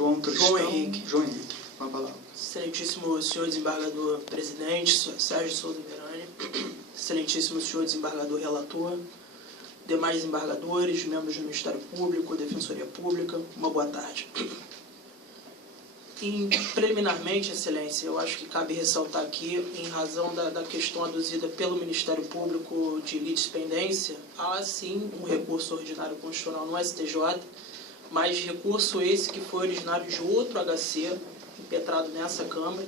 João Cristão. João Henrique. João Henrique, com a palavra. Excelentíssimo senhor desembargador presidente, Sérgio Souza Verani, excelentíssimo senhor desembargador relator, demais desembargadores, membros do Ministério Público, Defensoria Pública, uma boa tarde. Preliminarmente, excelência, eu acho que cabe ressaltar aqui, em razão da questão aduzida pelo Ministério Público de litispendência, há sim um recurso ordinário constitucional no STJ, mas recurso esse que foi originário de outro HC, impetrado nessa Câmara,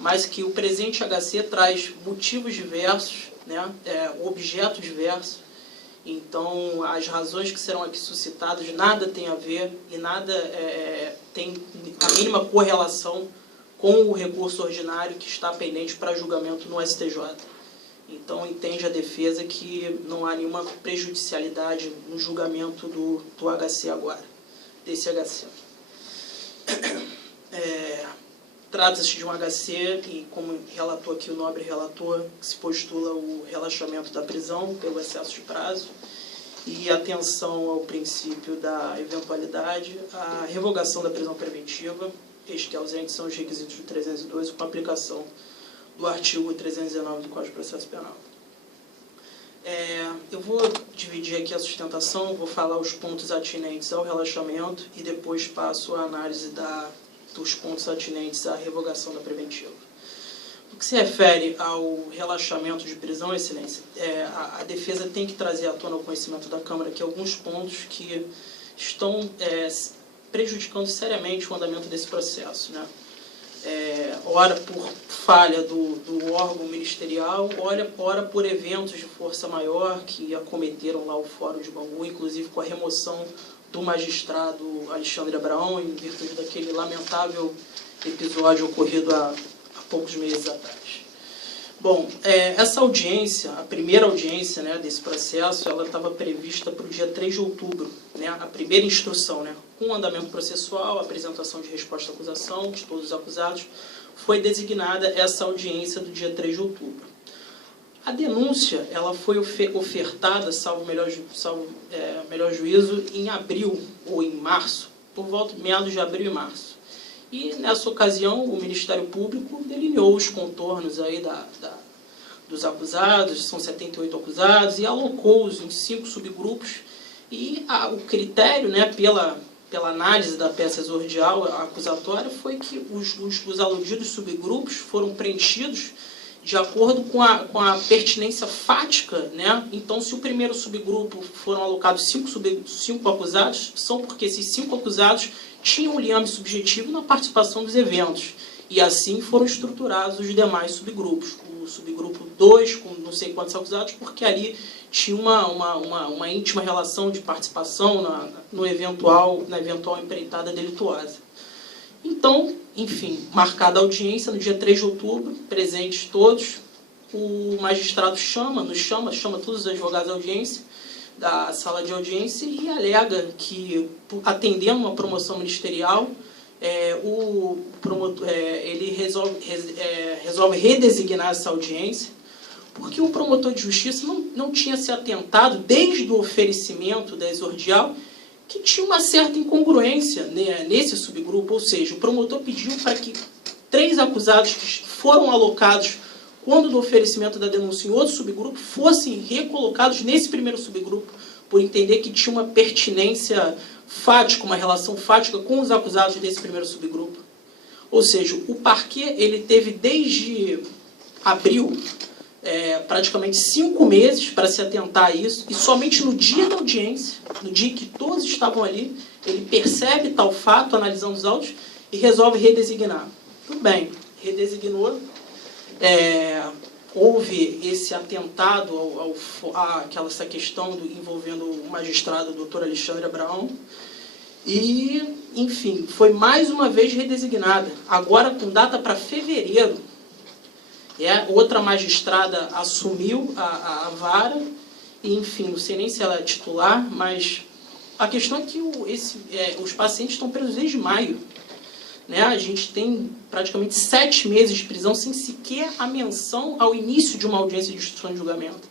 mas que o presente HC traz motivos diversos, né, objetos diversos. Então, as razões que serão aqui suscitadas nada tem a ver e nada tem a mínima correlação com o recurso ordinário que está pendente para julgamento no STJ. Então, entende a defesa que não há nenhuma prejudicialidade no julgamento do HC agora, desse HC. Trata-se de um HC e, como relatou aqui o nobre relator, que se postula o relaxamento da prisão pelo excesso de prazo e atenção ao princípio da eventualidade, a revogação da prisão preventiva, este que ausente são os requisitos do 312, com aplicação do artigo 319 do Código de Processo Penal. Eu vou dividir aqui a sustentação, vou falar os pontos atinentes ao relaxamento e depois passo a análise dos pontos atinentes à revogação da preventiva. No que se refere ao relaxamento de prisão, excelência, a defesa tem que trazer à tona o conhecimento da Câmara aqui alguns pontos que estão prejudicando seriamente o andamento desse processo, né? Ora por falha do órgão ministerial, ora por eventos de força maior que acometeram lá o Fórum de Bangu, inclusive com a remoção do magistrado Alexandre Abraão, em virtude daquele lamentável episódio ocorrido há poucos meses atrás. Bom, essa audiência, a primeira audiência, né, desse processo, ela estava prevista para o dia 3 de outubro, né, a primeira instrução, né, com andamento processual, apresentação de resposta à acusação de todos os acusados, foi designada essa audiência do dia 3 de outubro. A denúncia ela foi ofertada, salvo melhor juízo, em abril ou em março, por volta de meados de abril e março. E, nessa ocasião, o Ministério Público delineou os contornos aí dos acusados, são 78 acusados, e alocou-os em 5 subgrupos. E o critério, né, pela análise da peça exordial acusatória, foi que os aludidos subgrupos foram preenchidos de acordo com a pertinência fática, né? Então, se o primeiro subgrupo foram alocados 5 acusados, são porque esses 5 acusados tinham um liame subjetivo na participação dos eventos. E assim foram estruturados os demais subgrupos. O subgrupo 2, com não sei quantos acusados, porque ali tinha uma íntima relação de participação na eventual empreitada delituosa. Então, enfim, marcada a audiência no dia 3 de outubro, presentes todos, o magistrado chama todos os advogados da audiência, da sala de audiência, e alega que, atendendo uma promoção ministerial, o promotor, ele resolve redesignar essa audiência, porque o promotor de justiça não tinha se atentado, desde o oferecimento da exordial, que tinha uma certa incongruência, né, nesse subgrupo, ou seja, o promotor pediu para que 3 acusados que foram alocados quando do oferecimento da denúncia em outro subgrupo fossem recolocados nesse primeiro subgrupo, por entender que tinha uma pertinência fática, uma relação fática com os acusados desse primeiro subgrupo. Ou seja, o parquet ele teve desde abril praticamente 5 meses para se atentar a isso, e somente no dia da audiência, no dia que todos estavam ali, ele percebe tal fato, analisando os autos, e resolve redesignar. Tudo bem, redesignou, houve esse atentado essa questão envolvendo o magistrado Dr. Alexandre Abraão, e, enfim, foi mais uma vez redesignada, agora com data para fevereiro. Outra magistrada assumiu a vara, e, enfim, não sei nem se ela é titular, mas a questão é que os pacientes estão presos desde maio. Né? A gente tem praticamente 7 meses de prisão sem sequer a menção ao início de uma audiência de instrução de julgamento.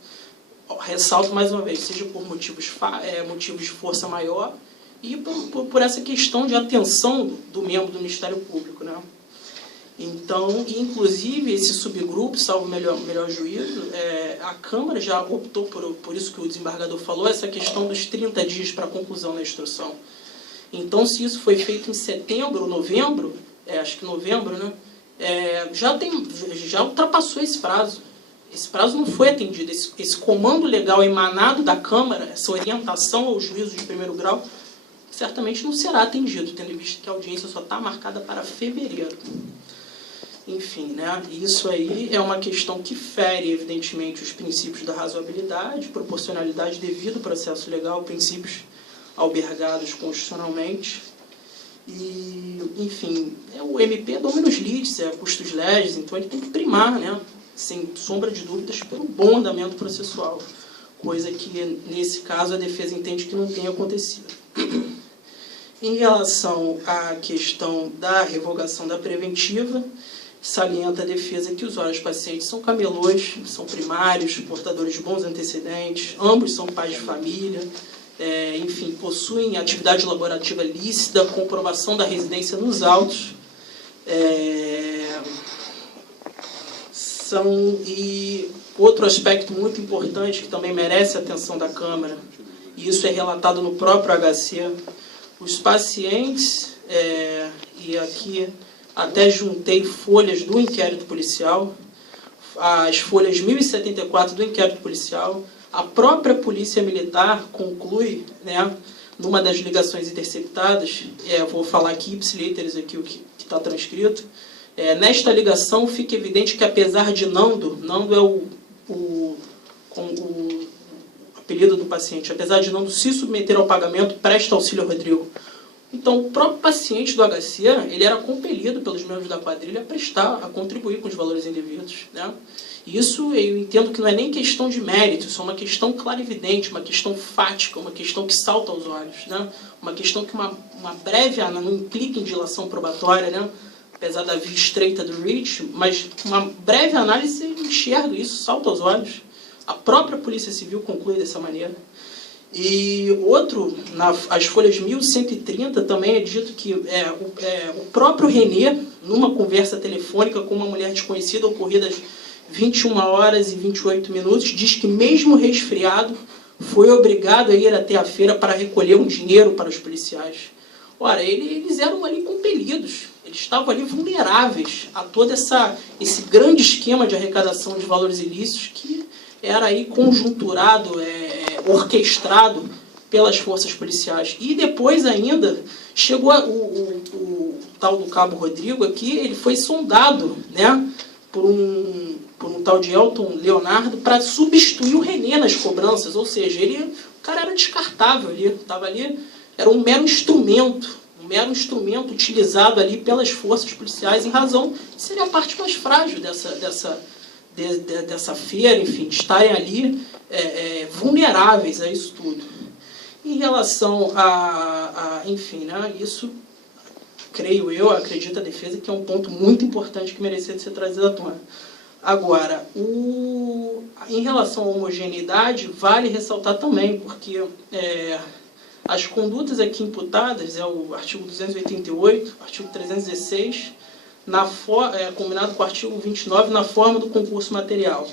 Ressalto mais uma vez, seja por motivos de força maior, e por essa questão de atenção do membro do Ministério Público, né? Então, inclusive, esse subgrupo, salvo melhor juízo, a Câmara já optou por isso que o desembargador falou, essa questão dos 30 dias para a conclusão da instrução. Então, se isso foi feito em setembro, novembro, acho que novembro, né? Já ultrapassou esse prazo. Esse prazo não foi atendido. Esse comando legal emanado da Câmara, essa orientação ao juízo de primeiro grau, certamente não será atendido, tendo em vista que a audiência só está marcada para fevereiro. Enfim, né? Isso aí é uma questão que fere, evidentemente, os princípios da razoabilidade, proporcionalidade devido ao processo legal, princípios albergados constitucionalmente. E, enfim, o MP é dominus litis, custos legis, então ele tem que primar, né? Sem sombra de dúvidas, pelo bom andamento processual, coisa que, nesse caso, a defesa entende que não tem acontecido. Em relação à questão da revogação da preventiva, salienta a defesa que os usuários pacientes são camelôs, são primários, portadores de bons antecedentes, ambos são pais de família, enfim, possuem atividade laborativa lícita, comprovação da residência nos autos, e outro aspecto muito importante que também merece a atenção da Câmara, e isso é relatado no próprio HC, os pacientes, e aqui até juntei folhas do inquérito policial, as folhas 1074 do inquérito policial, a própria Polícia Militar conclui, né, numa das ligações interceptadas, vou falar aqui, ipsiliteris aqui o que está transcrito, nesta ligação fica evidente que apesar de Nando é o apelido do paciente, apesar de Nando se submeter ao pagamento, presta auxílio ao Rodrigo. Então, o próprio paciente do HC, ele era compelido pelos membros da quadrilha a contribuir com os valores indevidos, né? Isso eu entendo que não é nem questão de mérito, isso é uma questão clarividente, uma questão fática, uma questão que salta aos olhos, né? Uma questão que uma breve não implica em dilação probatória, né? Apesar da via estreita do Reach, mas uma breve análise enxerga isso, salta aos olhos. A própria Polícia Civil conclui dessa maneira. E outro, as folhas 1130 também é dito que o próprio René, numa conversa telefônica com uma mulher desconhecida ocorrida às 21 horas e 28 minutos, diz que mesmo resfriado, foi obrigado a ir até a feira para recolher um dinheiro para os policiais. Ora, eles eram ali compelidos, eles estavam ali vulneráveis a todo esse grande esquema de arrecadação de valores ilícitos que era aí conjunturado, orquestrado pelas forças policiais. E depois ainda chegou o tal do Cabo Rodrigo aqui, ele foi sondado, né, por um tal de Elton Leonardo para substituir o René nas cobranças, ou seja, o cara era descartável ali, estava ali, era um mero instrumento utilizado ali pelas forças policiais em razão de ser a parte mais frágil dessa feira, enfim, de estarem ali vulneráveis a isso tudo. Em relação enfim, né, isso, creio eu, acredito a defesa, que é um ponto muito importante que merecia de ser trazido à tona. Agora, em relação à homogeneidade, vale ressaltar também, porque as condutas aqui imputadas, o artigo 288, artigo 316, combinado com o artigo 29, na forma do concurso material.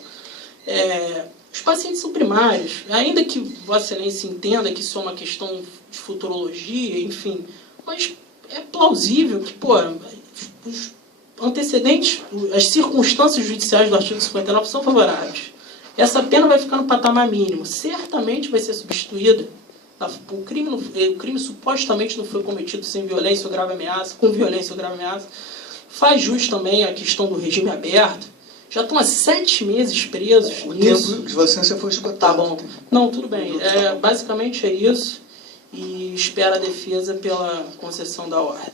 Os pacientes são primários, ainda que Vossa Excelência entenda que isso é uma questão de futurologia, enfim, mas é plausível que, os antecedentes, as circunstâncias judiciais do artigo 59 são favoráveis. Essa pena vai ficar no patamar mínimo, certamente vai ser substituída. O crime supostamente não foi cometido sem violência ou grave ameaça, com violência ou grave ameaça. Faz jus também a questão do regime aberto. Já estão há 7 meses presos. O tempo de Vossa Excelência foi esgotado. Tá bom. Não, tudo bem. Basicamente é isso. E espero a defesa pela concessão da ordem.